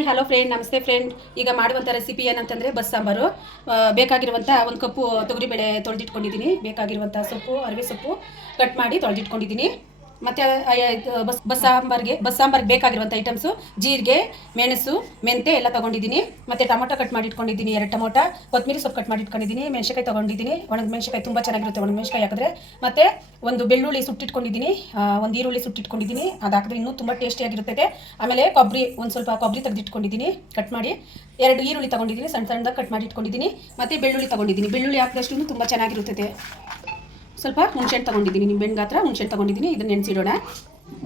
Hi hello friend, ನಮಸ್ತೆ friend. ಈಗ ಮಾಡುವಂಥ ರೆಸಿಪಿ ಏನಂತಂದರೆ ಬಸ್ ಸಾಂಬಾರು. ಬೇಕಾಗಿರುವಂಥ 1 ಕಪ್ಪು ತೊಗರಿಬೇಳೆ ತೊಳೆದಿಟ್ಕೊಂಡಿದ್ದೀನಿ. ಬೇಕಾಗಿರುವಂಥ ಸೊಪ್ಪು, ಅರಿವೆ ಸೊಪ್ಪು ಕಟ್ ಮಾಡಿ ತೊಳೆದಿಟ್ಕೊಂಡಿದ್ದೀನಿ. ಮತ್ತು ಬಸ್ ಸಾಂಬಾರಿಗೆ ಬೇಕಾಗಿರುವಂಥ ಐಟಮ್ಸು ಜೀರಿಗೆ, ಮೆಣಸು, ಮೆಂತೆ ಎಲ್ಲ ತೊಗೊಂಡಿದ್ದೀನಿ. ಮತ್ತು ಟೊಮೊಟೊ ಕಟ್ ಮಾಡಿ ಇಟ್ಕೊಂಡಿದ್ದೀನಿ, 2 ಟೊಮೊಟೊ, ಕೊತ್ತಂಬರಿ ಸೊಪ್ಪು ಕಟ್ ಮಾಡಿ ಇಟ್ಕೊಂಡಿದ್ದೀನಿ, ಮೆಣಸಿನಕಾಯಿ ತೊಗೊಂಡಿದ್ದೀನಿ. ಒಣದ ಮೆಣಸಿನಕಾಯಿ ತುಂಬ ಚೆನ್ನಾಗಿರುತ್ತೆ ಒಣದ ಮೆಣಸಿನಕಾಯಿ ಹಾಕಿದ್ರೆ. ಮತ್ತು ಒಂದು ಬೆಳ್ಳುಳ್ಳಿ ಸುಟ್ಟಿಟ್ಕೊಂಡಿದ್ದೀನಿ, ಒಂದು ಈರುಳ್ಳಿ ಸುಟ್ಟಿಟ್ಕೊಂಡಿದ್ದೀನಿ. ಅದು ಹಾಕಿದ್ರೆ ಇನ್ನೂ ತುಂಬ ಟೇಸ್ಟಿಯಾಗಿರುತ್ತೆ. ಆಮೇಲೆ ಕೊಬ್ಬರಿ, ಒಂದು ಸ್ವಲ್ಪ ಕೊಬ್ಬರಿ ತೆಗೆದಿಟ್ಕೊಂಡಿದ್ದೀನಿ ಕಟ್ ಮಾಡಿ. 2 ಈರುಳ್ಳಿ ತೊಗೊಂಡಿದ್ದೀನಿ, ಸಣ್ಣ ಸಣ್ಣದಾಗಿ ಕಟ್ ಮಾಡಿ ಇಟ್ಕೊಂಡಿದ್ದೀನಿ. ಮತ್ತು ಬೆಳ್ಳುಳ್ಳಿ ತೊಗೊಂಡಿದ್ದೀನಿ. ಬೆಳ್ಳುಳ್ಳಿ ಹಾಕಿದಷ್ಟು ತುಂಬ ಚೆನ್ನಾಗಿರುತ್ತೆ. ಸ್ವಲ್ಪ ಹುಣಸೆಹಣ್ಣು ತೊಗೊಂಡಿದ್ದೀನಿ, ನಿಂಬೆಹಣ್ಣು ಗಾತ್ರ ಹುಣಸೆಹಣ್ಣು ತೊಗೊಂಡಿದ್ದೀನಿ. ಇದನ್ನು ನೆನೆಸಿಡೋಣ.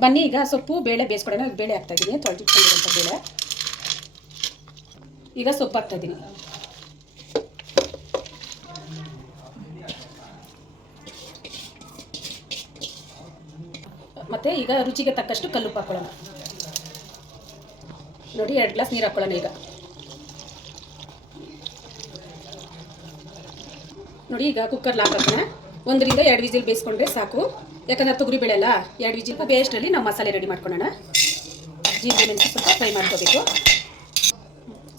ಬನ್ನಿ ಈಗ ಸೊಪ್ಪು ಬೇಳೆ ಬೇಯಿಸ್ಕೊಡೋಣ. ಬೇಳೆ ಹಾಕ್ತಾಯಿದ್ದೀನಿ, ತೊಳೆದಿಟ್ಕೊಂಡಿರೋಂಥ ಬೇಳೆ. ಈಗ ಸೊಪ್ಪು ಹಾಕ್ತಾಯಿದ್ದೀನಿ. ಮತ್ತು ಈಗ ರುಚಿಗೆ ತಕ್ಕಷ್ಟು ಕಲ್ಲುಪ್ಪು ಹಾಕ್ಕೊಳ್ಳೋಣ. ನೋಡಿ, 2 ಗ್ಲಾಸ್ ನೀರು ಹಾಕ್ಕೊಳ್ಳೋಣ. ಈಗ ನೋಡಿ, ಈಗ ಕುಕ್ಕರ್ ಲಾಕ್ ಹಾಕೋಣ. 1 ರಿಂದ 2 ವಿಸಿಲ್ ಬೇಯಿಸ್ಕೊಂಡ್ರೆ ಸಾಕು. ಯಾಕಂದರೆ ತೊಗರಿ ಬೇಳೆ ಅಲ್ಲ, 2 ವಿಸಿಲ್ ಬೇಯಷ್ಟರಲ್ಲಿ ನಾವು ಮಸಾಲೆ ರೆಡಿ ಮಾಡ್ಕೊಳ್ಳೋಣ. ಜೀರಿಗೆ ಮೆಣಸು ಸ್ವಲ್ಪ ಫ್ರೈ ಮಾಡ್ಕೋಬೇಕು.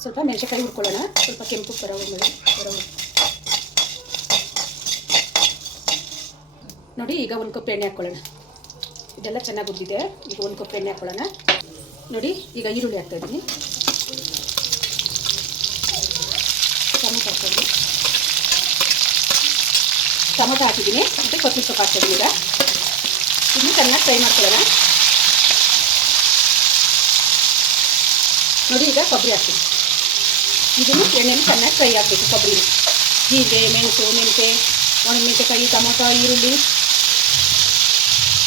ಸ್ವಲ್ಪ ಮೆಣಸಿನಕಾಯಿ ಹುರ್ಕೊಳ್ಳೋಣ. ಸ್ವಲ್ಪ ಕೆಂಪು ನೋಡಿ, ಈಗ 1 ಕಪ್ ಎಣ್ಣೆ ಹಾಕ್ಕೊಳ್ಳೋಣ. ಇದೆಲ್ಲ ಚೆನ್ನಾಗಿ ಉದ್ದಿದೆ. ಈಗ 1 ಕಪ್ ಎಣ್ಣೆ ಹಾಕ್ಕೊಳ್ಳೋಣ. ನೋಡಿ, ಈಗ ಈರುಳ್ಳಿ ಹಾಕ್ತಾಯಿದ್ದೀನಿ. ಟೊಮೊಟೊ ಹಾಕಿದ್ದೀನಿ, ಮತ್ತು ಕೊತ್ತಂಬರಿ ಸೊಪ್ಪು ಹಾಕ್ತಾಯಿದ್ದೀನಿ. ಈಗ ಇದನ್ನು ಚೆನ್ನಾಗಿ ಫ್ರೈ ಮಾಡ್ಕೊಳ್ಳೋಣ. ನೋಡಿ, ಈಗ ಕೊಬ್ಬರಿ ಹಾಕ್ತೀನಿ. ಇದನ್ನು ಎಣ್ಣೆಯಲ್ಲಿ ಚೆನ್ನಾಗಿ ಫ್ರೈ ಆಗಬೇಕು. ಕೊಬ್ಬರಿ, ಜೀರಿಗೆ, ಮೆಣಸು, ಮೆಂತೆ, ಒಣ ಮೆಣಸಿನಕಾಯಿ, ಟೊಮೊಟೊ, ಈರುಳ್ಳಿ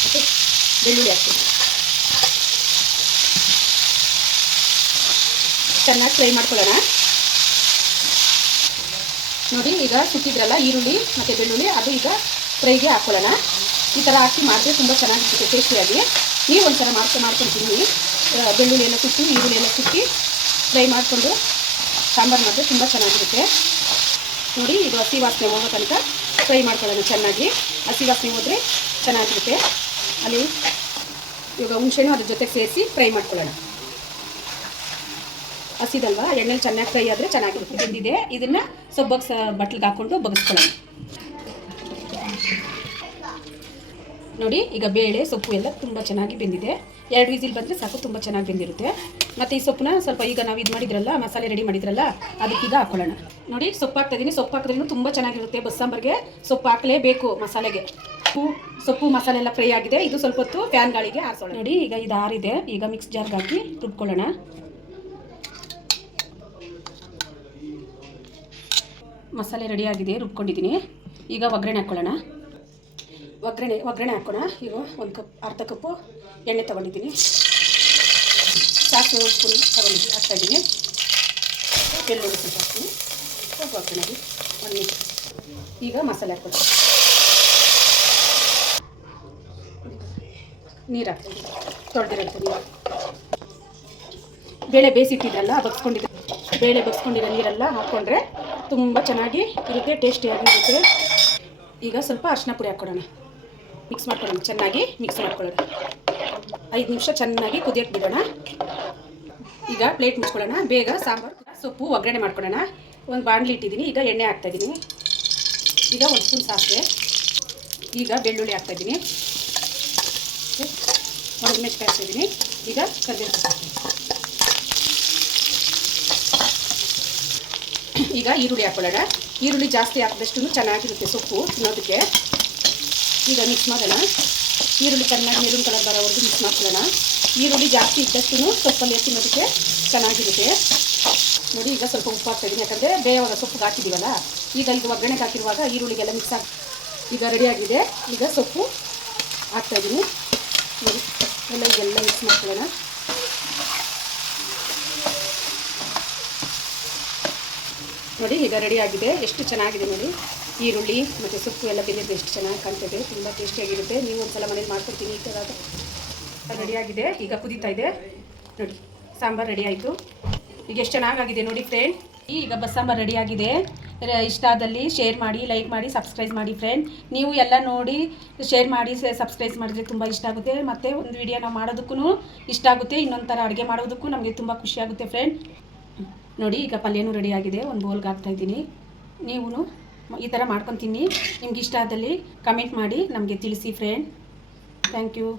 ಮತ್ತು ಬೆಳ್ಳುಳ್ಳಿ ಹಾಕ್ತೀನಿ. ಚೆನ್ನಾಗಿ ಫ್ರೈ ಮಾಡ್ಕೊಳ್ಳೋಣ. ನೋಡಿ, ಈಗ ಸುಟ್ಟಿದ್ರಲ್ಲ ಈರುಳ್ಳಿ ಮತ್ತು ಬೆಳ್ಳುಳ್ಳಿ, ಅದು ಈಗ ಫ್ರೈಗೆ ಹಾಕ್ಕೊಳ್ಳೋಣ. ಈ ಥರ ಹಾಕಿ ಮಾಡಿದ್ರೆ ತುಂಬ ಚೆನ್ನಾಗಿರುತ್ತೆ ಟೇಸ್ಟಿಯಾಗಿ. ನೀವು ಒಂದು ಥರ ಮಾಡ್ಕೊಳ್ತೀನಿ. ಬೆಳ್ಳುಳ್ಳಿ ಎಲ್ಲ ಸುಟ್ಟು, ಈರುಳ್ಳಿ ಎಲ್ಲ ಸುಟ್ಟಿ ಫ್ರೈ ಮಾಡಿಕೊಂಡು ಸಾಂಬಾರು ಮಾಡಿದ್ರೆ ತುಂಬ ಚೆನ್ನಾಗಿರುತ್ತೆ. ನೋಡಿ, ಇದು ಹಸಿ ವಾಸನೆ ಹೋಗೋ ತನಕ ಫ್ರೈ ಮಾಡ್ಕೊಳ್ಳೋಣ ಚೆನ್ನಾಗಿ. ಹಸಿ ವಾಸನೆ ಹೋದರೆ ಚೆನ್ನಾಗಿರುತ್ತೆ. ಅಲ್ಲಿ ಇವಾಗ ಹುಣಸೆಹಣ್ಣು ಅದ್ರ ಜೊತೆ ಸೇರಿಸಿ ಫ್ರೈ ಮಾಡ್ಕೊಳ್ಳೋಣ. ಹಸಿದಲ್ವಾ, ಎಣ್ಣೆಲಿ ಚೆನ್ನಾಗಿ ಫ್ರೈ ಆದರೆ ಚೆನ್ನಾಗಿರುತ್ತೆ. ಬೆಂದಿದೆ, ಇದನ್ನು ಸೊಬ್ಬಕ್ಕೆ ಬಟ್ಲಿಗೆ ಹಾಕ್ಕೊಂಡು ಬಗ್ಗಿಸ್ಕೊಳ್ಳೋಣ. ನೋಡಿ, ಈಗ ಬೇಳೆ ಸೊಪ್ಪು ಎಲ್ಲ ತುಂಬ ಚೆನ್ನಾಗಿ ಬೆಂದಿದೆ. 2 ವಿಸಿಲ್ ಬಂದರೆ ಸಾಕು, ತುಂಬ ಚೆನ್ನಾಗಿ ಬೆಂದಿರುತ್ತೆ. ಮತ್ತು ಈ ಸೊಪ್ಪನ್ನ ಸ್ವಲ್ಪ ಈಗ ನಾವು ಇದು ಮಾಡಿದ್ರಲ್ಲ, ಮಸಾಲೆ ರೆಡಿ ಮಾಡಿದ್ರಲ್ಲ, ಅದಕ್ಕೀಗ ಹಾಕ್ಕೊಳ್ಳೋಣ. ನೋಡಿ, ಸೊಪ್ಪು ಹಾಕ್ತಾಯಿದ್ದೀನಿ. ಸೊಪ್ಪು ಹಾಕಿದ್ರೂ ತುಂಬ ಚೆನ್ನಾಗಿರುತ್ತೆ. ಬಸ್ಸಾಂಬಾರಿಗೆ ಸೊಪ್ಪು ಹಾಕಲೇಬೇಕು ಮಸಾಲೆಗೆ. ಸೊಪ್ಪು ಮಸಾಲೆ ಎಲ್ಲ ಫ್ರೈ ಆಗಿದೆ. ಇದು ಸ್ವಲ್ಪ ಹೊತ್ತು ಫ್ಯಾನ್ ಗಾಳಿಗೆ ಆರಿಸೋಣ. ನೋಡಿ, ಈಗ ಇದು ಆರಿದೆ. ಈಗ ಮಿಕ್ಸ್ ಜಾರ್ಗೆ ಹಾಕಿ ರುಬ್ಕೊಳ್ಳೋಣ. ಮಸಾಲೆ ರೆಡಿಯಾಗಿದೆ, ರುಬ್ಕೊಂಡಿದ್ದೀನಿ. ಈಗ ಒಗ್ಗರಣೆ ಹಾಕ್ಕೊಳ್ಳೋಣ. ಒಗ್ಗರಣೆ ಹಾಕೋಣ. ಈಗ ಅರ್ಧ ಕಪ್ಪು ಎಣ್ಣೆ ತೊಗೊಂಡಿದ್ದೀನಿ. ಸಾಸಿವೆ ಸ್ಪೂನ್ ತೊಗೊಂಡಿದ್ದೀನಿ, ಹಾಕ್ತಾಯಿದ್ದೀನಿ. ಬೆಳ್ಳುಳ್ಳಿ ಸ್ವಲ್ಪ ಹಾಕ್ತೀನಿ. ಒಗ್ಗರಣೆಗೆ 1 ಮಿನಿಟ್. ಈಗ ಮಸಾಲೆ ಹಾಕ್ಕೊಳ್ಳೋಣ. ನೀರು ಹಾಕ್ತೀನಿ, ತೊಳೆದಿರೋಂಥ ನೀರು. ಬೇಳೆ ಬೇಯಿಸಿಟ್ಟಿದ್ರಲ್ಲ, ಬೇಳೆ ಬಗ್ಸ್ಕೊಂಡಿರೋ ನೀರೆಲ್ಲ ಹಾಕ್ಕೊಂಡ್ರೆ ತುಂಬ ಚೆನ್ನಾಗಿ ಇರುತ್ತೆ, ಟೇಸ್ಟಿಯಾಗಿರುತ್ತೆ. ಈಗ ಸ್ವಲ್ಪ ಅರಿಶಿನ ಪುಡಿ ಹಾಕ್ಕೊಳ್ಳೋಣ. ಮಿಕ್ಸ್ ಮಾಡ್ಕೊಳ್ಳೋಣ, ಚೆನ್ನಾಗಿ ಮಿಕ್ಸ್ ಮಾಡ್ಕೊಳ್ಳೋಣ. 5 ನಿಮಿಷ ಚೆನ್ನಾಗಿ ಕುದಿಯೋಕ್ಕೆ ಬಿಡೋಣ. ಈಗ ಪ್ಲೇಟ್ ಮುಚ್ಕೊಳ್ಳೋಣ. ಬೇಗ ಸಾಂಬಾರು ಸೊಪ್ಪು ಒಗ್ಗರಣೆ ಮಾಡ್ಕೊಳ್ಳೋಣ. ಒಂದು ಬಾಣಲಿ ಇಟ್ಟಿದ್ದೀನಿ. ಈಗ ಎಣ್ಣೆ ಹಾಕ್ತಾಯಿದ್ದೀನಿ. ಈಗ 1 ಸ್ಪೂನ್ ಸಾಸಿವೆ. ಈಗ ಬೆಳ್ಳುಳ್ಳಿ ಹಾಕ್ತಾಯಿದ್ದೀನಿ. ಒಣ ಮೆಣಸಿನಕಾಯಿ ಹಾಕ್ತಾಯಿದ್ದೀನಿ. ಈಗ ಕರಿಬೇವು ಹಾಕ್ತೀನಿ. ಈಗ ಈರುಳ್ಳಿ ಹಾಕ್ಕೊಳ್ಳೋಣ. ಈರುಳ್ಳಿ ಜಾಸ್ತಿ ಹಾಕಿದಷ್ಟು ಚೆನ್ನಾಗಿರುತ್ತೆ ಸೊಪ್ಪು ತಿನ್ನೋದಕ್ಕೆ. ಈಗ ಮಿಕ್ಸ್ ಮಾಡೋಣ. ಈರುಳ್ಳಿ ಚೆನ್ನಾಗಿ ಮೆರೂನ್ ಕಲರ್ ಬರೋವರೆಗೂ ಮಿಕ್ಸ್ ಮಾಡ್ಕೊಳ್ಳೋಣ. ಈರುಳ್ಳಿ ಜಾಸ್ತಿ ಇದ್ದಷ್ಟು ಸೊಪ್ಪಲ್ಲಿ ತಿನ್ನೋದಕ್ಕೆ ಚೆನ್ನಾಗಿರುತ್ತೆ. ನೋಡಿ, ಈಗ ಸ್ವಲ್ಪ ಉಪ್ಪು ಹಾಕ್ತಾಯಿದ್ದೀನಿ. ಯಾಕಂದರೆ ಬೇವಾಗ ಸೊಪ್ಪು ಹಾಕಿದ್ದೀವಲ್ಲ, ಈಗ ಇದು ಒಗ್ಗರಣೆಗೆ ಹಾಕಿರುವಾಗ ಈರುಳ್ಳಿಗೆಲ್ಲ ಮಿಕ್ಸ್ ಆಗಿ ಈಗ ರೆಡಿಯಾಗಿದೆ. ಈಗ ಸೊಪ್ಪು ಹಾಕ್ತಾಯಿದ್ದೀನಿ. ನೋಡಿ, ಈಗೆಲ್ಲ ಮಿಕ್ಸ್ ಮಾಡ್ಕೊಳ್ಳೋಣ. ನೋಡಿ, ಈಗ ರೆಡಿಯಾಗಿದೆ. ಎಷ್ಟು ಚೆನ್ನಾಗಿದೆ ನೋಡಿ. ಈರುಳ್ಳಿ ಮತ್ತು ಸೊಪ್ಪು ಎಲ್ಲ ಬೆಂದಿದೆ, ಎಷ್ಟು ಚೆನ್ನಾಗಿ ಕಾಣ್ತದೆ. ತುಂಬ ಟೇಸ್ಟಿಯಾಗಿರುತ್ತೆ. ನೀವು ಒಂದು ಸಲ ಮನೇಲಿ ಮಾಡ್ಕೊಡ್ತೀನಿ. ಈ ಥರ ರೆಡಿಯಾಗಿದೆ. ಈಗ ಕುದೀತಾ ಇದೆ. ನೋಡಿ, ಸಾಂಬಾರು ರೆಡಿ ಆಯಿತು. ಈಗ ಎಷ್ಟು ಚೆನ್ನಾಗಾಗಿದೆ ನೋಡಿ ಫ್ರೆಂಡ್. ಈಗ ಬಸ್ ಸಾಂಬಾರು ರೆಡಿಯಾಗಿದೆ. ಇಷ್ಟ ಆದಲ್ಲಿ ಶೇರ್ ಮಾಡಿ, ಲೈಕ್ ಮಾಡಿ, ಸಬ್ಸ್ಕ್ರೈಬ್ ಮಾಡಿ ಫ್ರೆಂಡ್. ನೀವು ಎಲ್ಲ ನೋಡಿ ಶೇರ್ ಮಾಡಿ, ಸಬ್ಸ್ಕ್ರೈಬ್ ಮಾಡಿದ್ರೆ ತುಂಬ ಇಷ್ಟ ಆಗುತ್ತೆ. ಮತ್ತು ಒಂದು ವಿಡಿಯೋ ನಾವು ಮಾಡೋದಕ್ಕೂ ಇಷ್ಟ ಆಗುತ್ತೆ. ಇನ್ನೊಂದು ಥರ ಅಡುಗೆ ಮಾಡೋದಕ್ಕೂ ನಮಗೆ ತುಂಬ ಖುಷಿ ಆಗುತ್ತೆ ಫ್ರೆಂಡ್. ನೋಡಿ ಈಗ ಪಲ್ಯನೂ ರೆಡಿ ಆಗಿದೆ. ಒಂದು ಬೌಲ್ಗೆ ಹಾಕ್ತಾಯಿದ್ದೀನಿ. ನೀವು ಈ ಥರ ಮಾಡ್ಕೊತೀನಿ. ನಿಮ್ಗೆ ಇಷ್ಟ ಆದಲ್ಲಿ ಕಮೆಂಟ್ ಮಾಡಿ ನಮಗೆ ತಿಳಿಸಿ ಫ್ರೆಂಡ್. Thank you.